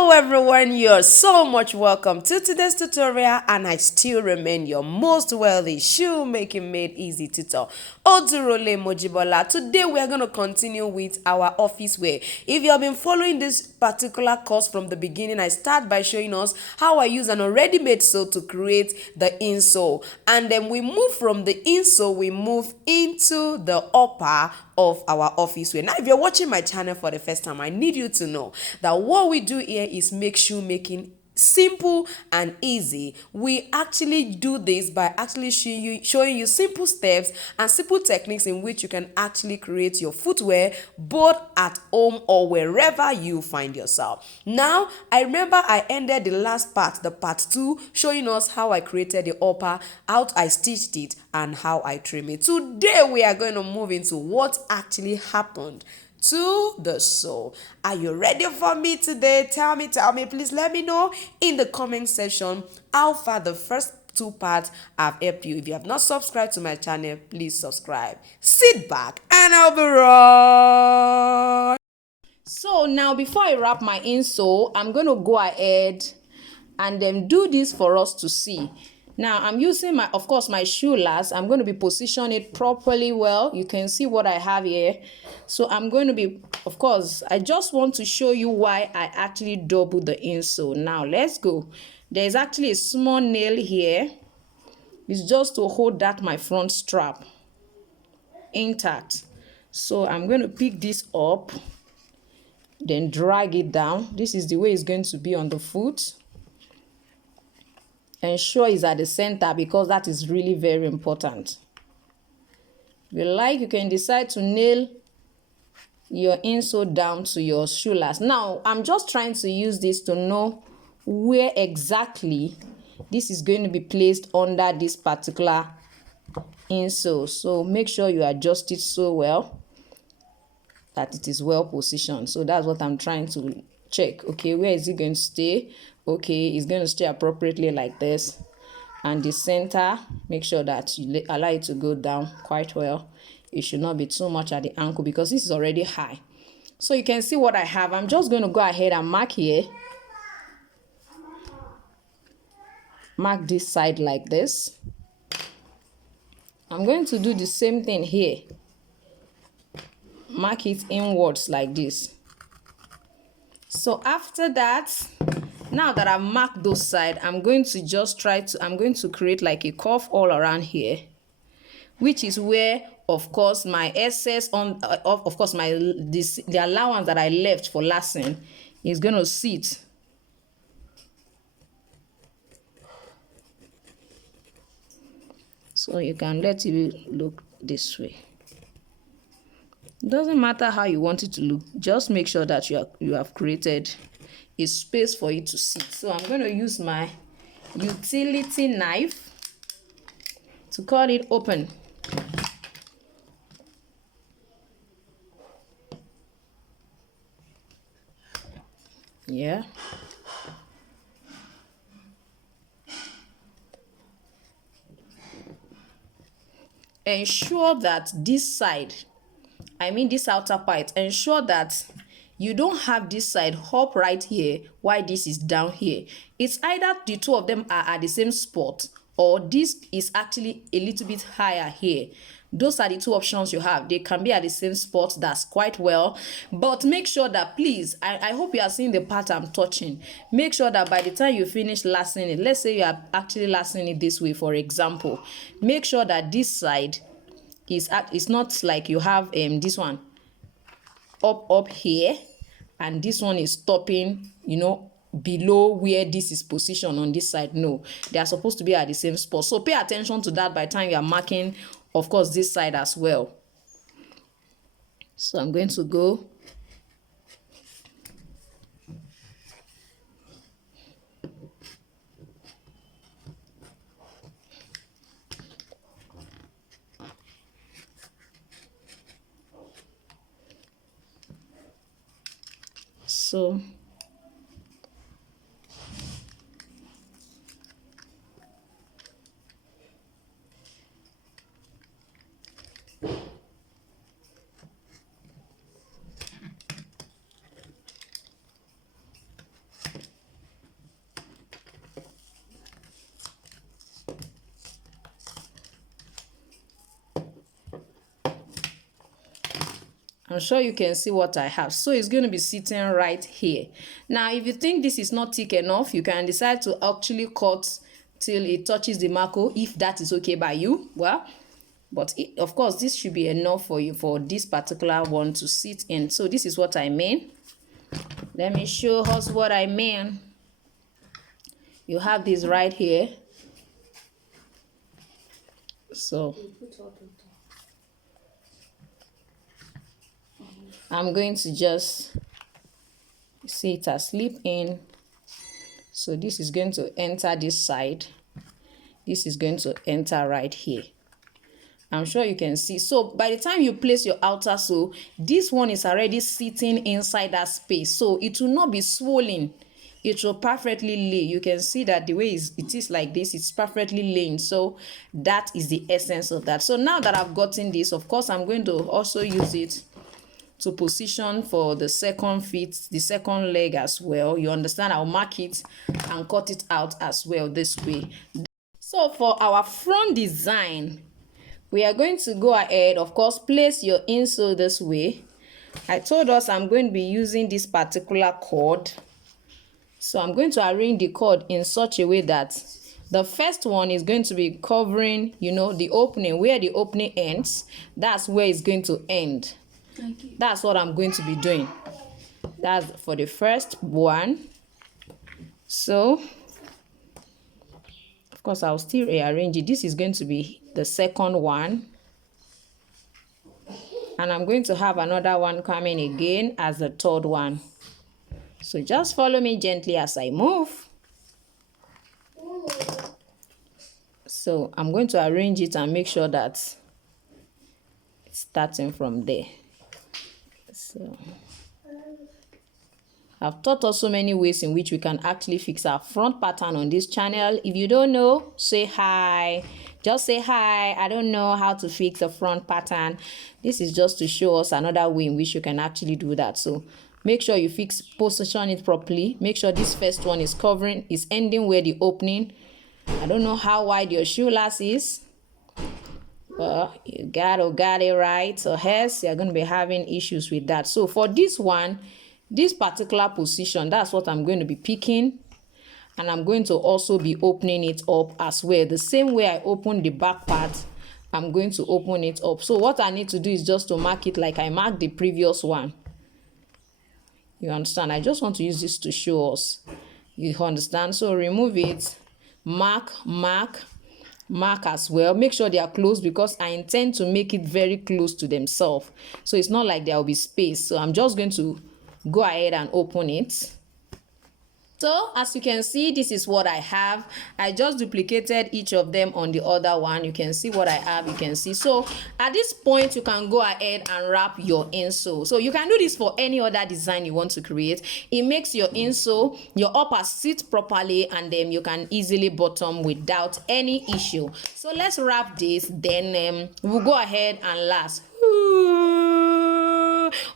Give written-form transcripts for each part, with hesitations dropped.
Hello everyone, you're so much welcome to today's tutorial, and I still remain your most wealthy shoemaking made easy tutor, Odurole Mojibola. Today we are going to continue with our office wear. If you have been following this particular course from the beginning, I start by showing us how I use an already made sole to create the insole, and then we move from the insole, we move into the upper of our office wear. Now if you're watching my channel for the first time, I need you to know that what we do here is make shoemaking simple and easy. We actually do this by actually showing you simple steps and simple techniques in which you can actually create your footwear both at home or wherever you find yourself. Now I remember I ended the last part, the part 2, showing us how I created the upper, how I stitched it, and how I trim it. Today we are going to move into what actually happened to the sole. Are you ready for me today? Tell me, please let me know in the comment section how far the first 2 parts have helped you. If you have not subscribed to my channel, please subscribe. Sit back and I'll be right. So now before I wrap my insole, I'm going to go ahead and then do this for us to see. Now I'm using my, of course, my shoe last. I'm going to be positioning it properly well. You can see what I have here. So I'm going to be, of course, I just want to show you why I actually double the insole. Now let's go. There's actually a small nail here. It's just to hold that my front strap intact. So I'm going to pick this up, then drag it down. This is the way it's going to be on the foot. Ensure it's at the center because that is really very important. If you like, you can decide to nail your insole down to your shoe last. Now I'm just trying to use this to know where exactly this is going to be placed under this particular insole. So make sure you adjust it so well that it is well positioned. So that's what I'm trying to check. Okay, where is it going to stay? Okay, it's going to stay appropriately like this. And the center, make sure that you allow it to go down quite well. It should not be too much at the ankle because this is already high. So you can see what I have. I'm just going to go ahead and mark here. Mark this side like this. I'm going to do the same thing here. Mark it inwards like this. So after that, now that I've marked those sides, I'm going to just I'm going to create like a curve all around here, which is where, of course, my excess on, of course, the allowance that I left for lacing is going to sit. So you can let it look this way. It doesn't matter how you want it to look. Just make sure that you have created a space for it to sit. So I'm going to use my utility knife to cut it open. Yeah. Ensure that this side, I mean this outer part, ensure that you don't have this side up right here while this is down here. It's either the two of them are at the same spot or this is actually a little bit higher here. Those are the two options you have. They can be at the same spot. That's quite well. But make sure that, please, I hope you are seeing the part I'm touching. Make sure that by the time you finish lacing it, let's say you are actually lacing it this way, for example, make sure that this side it's not like you have this one up here and this one is stopping, below where this is positioned on this side. No, they are supposed to be at the same spot. So pay attention to that by the time you are marking, of course, this side as well. So I'm going to go so I'm sure you can see what I have. So it's going to be sitting right here. Now, if you think this is not thick enough, you can decide to actually cut till it touches the marco, if that is okay by you. Well, but of course, this should be enough for you for this particular one to sit in. So this is what I mean. Let me show us what I mean. You have this right here. So I'm going to just see it as slip in. So this is going to enter this side. This is going to enter right here. I'm sure you can see. So by the time you place your outer sole, this one is already sitting inside that space. So it will not be swollen. It will perfectly lay. You can see that the way it is like this, it's perfectly laying. So that is the essence of that. So now that I've gotten this, of course, I'm going to also use it to position for the second feet, the second leg as well. You understand? I'll mark it and cut it out as well this way. So for our front design, we are going to go ahead, of course, place your insole this way. I told us I'm going to be using this particular cord. So I'm going to arrange the cord in such a way that the first one is going to be covering, you know, the opening, where the opening ends. That's where it's going to end. That's what I'm going to be doing. That's for the first one. So, of course, I'll still rearrange it. This is going to be the second one. And I'm going to have another one coming again as the third one. So just follow me gently as I move. So I'm going to arrange it and make sure that it's starting from there. So I've taught us so many ways in which we can actually fix our front pattern on this channel. If you don't know, say hi. Just say hi. I don't know how to fix a front pattern. This is just to show us another way in which you can actually do that. So make sure you position it properly. Make sure this first one is ending where the opening. I don't know how wide your shoe lace is. Well, you got it right, or else you're going to be having issues with that. So for this one, this particular position, that's what I'm going to be picking, and I'm going to also be opening it up as well. The same way I open the back part, I'm going to open it up. So what I need to do is just to mark it like I marked the previous one. You understand? I just want to use this to show us. You understand? So remove it, mark as well. Make sure they are close because I intend to make it very close to themselves. So it's not like there will be space. So I'm just going to go ahead and open it. So as you can see, this is what I have. I just duplicated each of them on the other one. You can see what I have. You can see. So at this point, you can go ahead and wrap your insole. So you can do this for any other design you want to create. It makes your insole, your upper sit properly, and then you can easily bottom without any issue. So let's wrap this. Then we'll go ahead and last.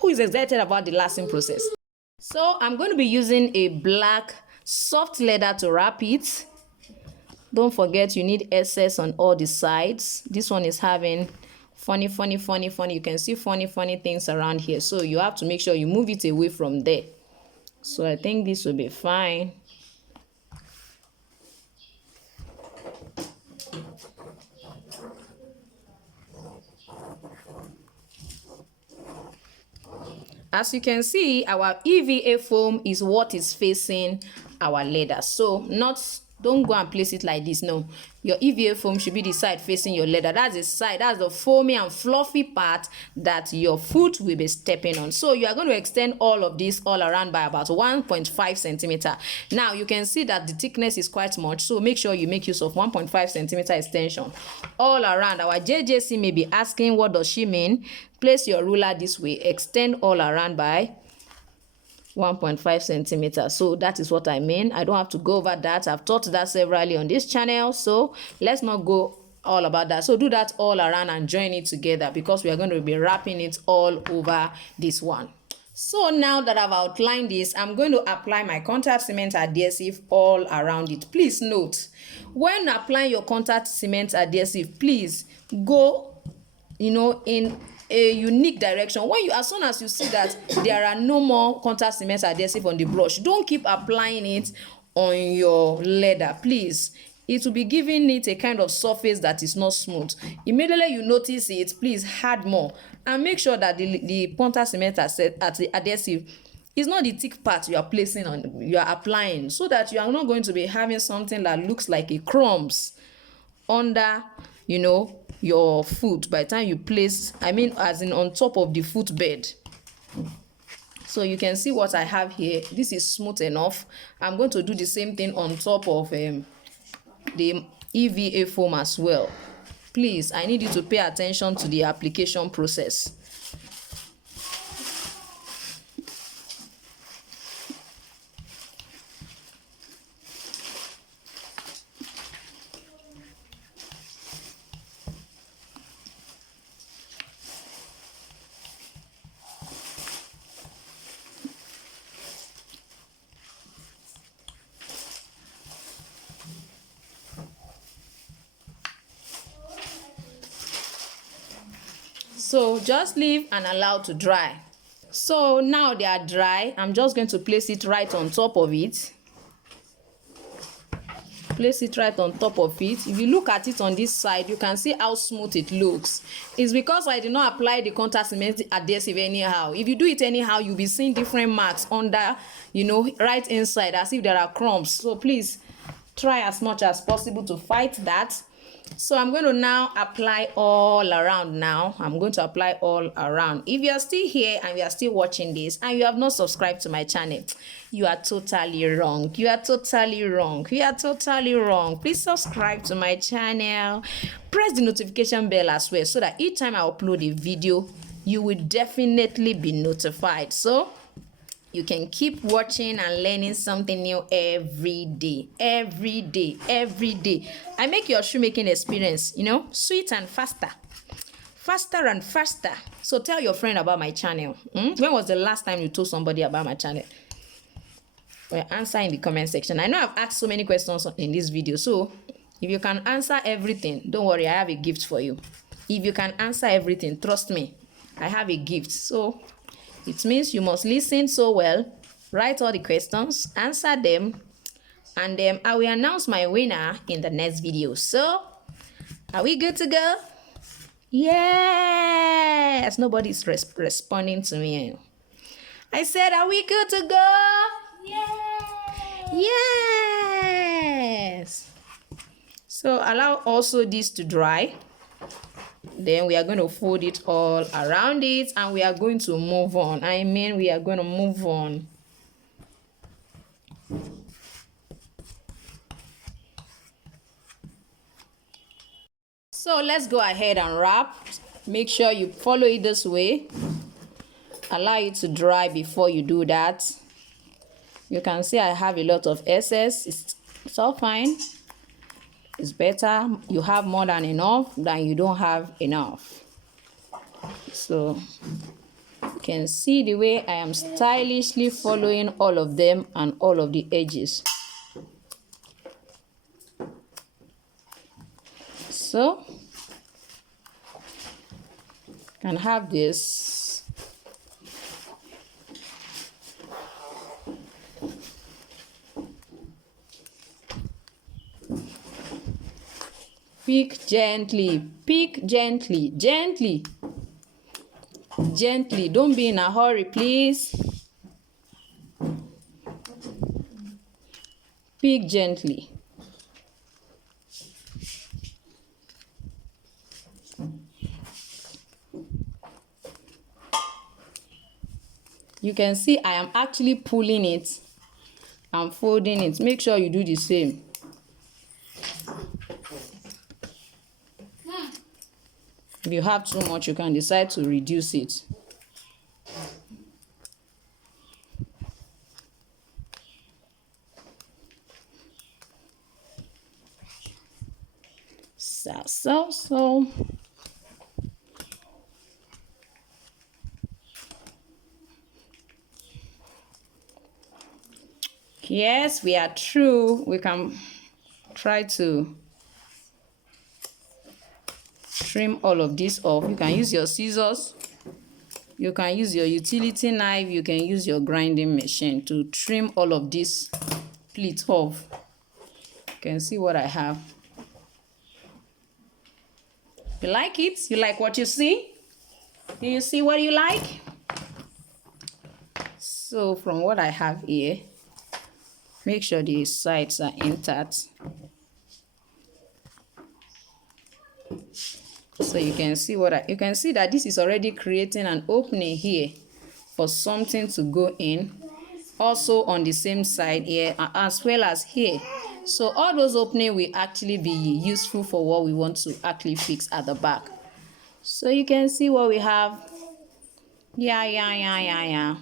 Who is excited about the lasting process? So I'm going to be using a black soft leather to wrap it. Don't forget you need SS on all the sides. This one is having funny. You can see funny things around here. So you have to make sure you move it away from there. So I think this will be fine. As you can see, our EVA foam is what is facing our leather. So don't go and place it like this. No, your EVA foam should be the side facing your leather. That's the side, that's the foamy and fluffy part that your foot will be stepping on. So you are going to extend all of this all around by about 1.5 centimeter. Now you can see that the thickness is quite much. So make sure you make use of 1.5 centimeter extension all around. Our JJC may be asking, what does she mean? Place your ruler this way, extend all around by 1.5 centimeters. So that is what I mean. I don't have to go over that. I've taught that severally on this channel. So let's not go all about that. So do that all around and join it together because we are going to be wrapping it all over this one. So now that I've outlined this, I'm going to apply my contact cement adhesive all around it. Please note, when applying your contact cement adhesive, please go in a unique direction. When you, as soon as you see that there are no more contact cement adhesive on the brush, don't keep applying it on your leather, please. It will be giving it a kind of surface that is not smooth. Immediately you notice it, please add more, and make sure that the contact cement adhesive is not the thick part you are placing on, you are applying, so that you are not going to be having something that looks like a crumbs under, you know, your foot by the time you place, I mean as in on top of the footbed. So you can see what I have here. This is smooth enough. I'm going to do the same thing on top of the EVA foam as well. Please, I need you to pay attention to the application process. So just leave and allow to dry. So now they are dry. I'm just going to place it right on top of it. Place it right on top of it. If you look at it on this side, you can see how smooth it looks. It's because I did not apply the contact cement adhesive anyhow. If you do it anyhow, you'll be seeing different marks under, you know, right inside, as if there are crumbs. So please try as much as possible to fight that. So I'm going to now apply all around. Now I'm going to apply all around. If you are still here and you are still watching this and you have not subscribed to my channel, you are totally wrong. You are totally wrong. You are totally wrong. Please subscribe to my channel. Press the notification bell as well, so that each time I upload a video, you will definitely be notified. So you can keep watching and learning something new every day, every day, every day. I make your shoemaking experience, you know, sweet and faster. Faster and faster. So tell your friend about my channel. When was the last time you told somebody about my channel? Well, answer in the comment section. I know I've asked so many questions in this video. So if you can answer everything, don't worry, I have a gift for you. If you can answer everything, trust me, I have a gift. So it means you must listen so well, write all the questions, answer them, and then I will announce my winner in the next video. So, are we good to go? Yes! Nobody's responding to me. I said, are we good to go? Yes! Yes! So, allow also this to dry. Then we are going to fold it all around it and we are going to move on. I mean, we are going to move on. So let's go ahead and wrap. Make sure you follow it this way. Allow it to dry before you do that. You can see I have a lot of excess. It's all fine. It's better you have more than enough than you don't have enough. So you can see the way I am stylishly following all of them and all of the edges. So you can have this. Pick gently, pick gently, gently, gently. Don't be in a hurry, please. Pick gently. You can see I am actually pulling it and folding it. Make sure you do the same. If you have too much, you can decide to reduce it. So. Yes, we are through. We can try to trim all of this off. You can use your scissors, you can use your utility knife, you can use your grinding machine to trim all of this pleats off. You can see what I have. You like it? You like what you see? Do you see what you like? So from what I have here, make sure the sides are intact. So you can see you can see that this is already creating an opening here for something to go in. Also on the same side here as well as here. So all those openings will actually be useful for what we want to actually fix at the back. So you can see what we have. Yeah.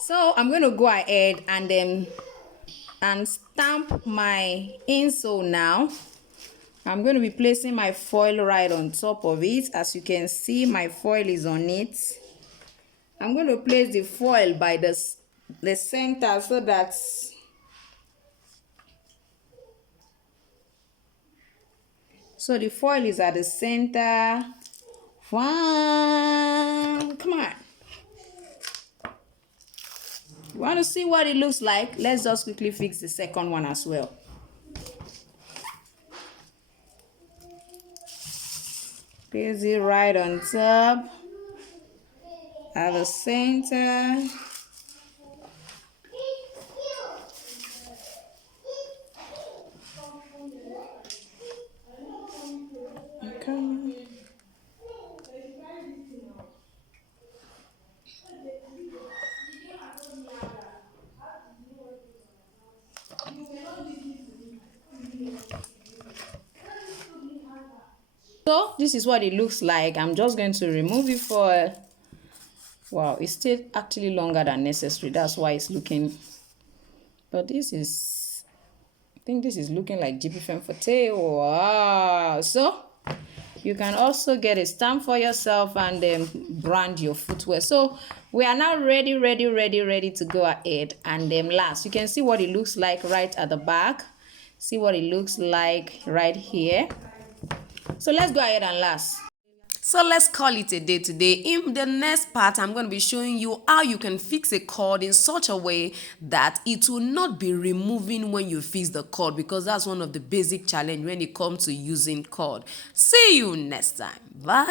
So I'm going to go ahead and stamp my insole now. I'm going to be placing my foil right on top of it. As you can see, my foil is on it. I'm going to place the foil by the center so that the foil is at the center. Wow, come on. You want to see what it looks like? Let's just quickly fix the second one as well. Place it right on top at the center. Okay. So this is what it looks like. I'm just going to remove the foil. Wow, it's still actually longer than necessary. That's why it's looking. But this is, I think this is looking like Jibbyfem Forte. Wow. So you can also get a stamp for yourself and then brand your footwear. So we are now ready to go ahead. And then last, you can see what it looks like right at the back. See what it looks like right here. So let's go ahead and last. So let's call it a day today. In the next part, I'm going to be showing you how you can fix a cord in such a way that it will not be removing when you fix the cord, because that's one of the basic challenge when it comes to using cord. See you next time. Bye.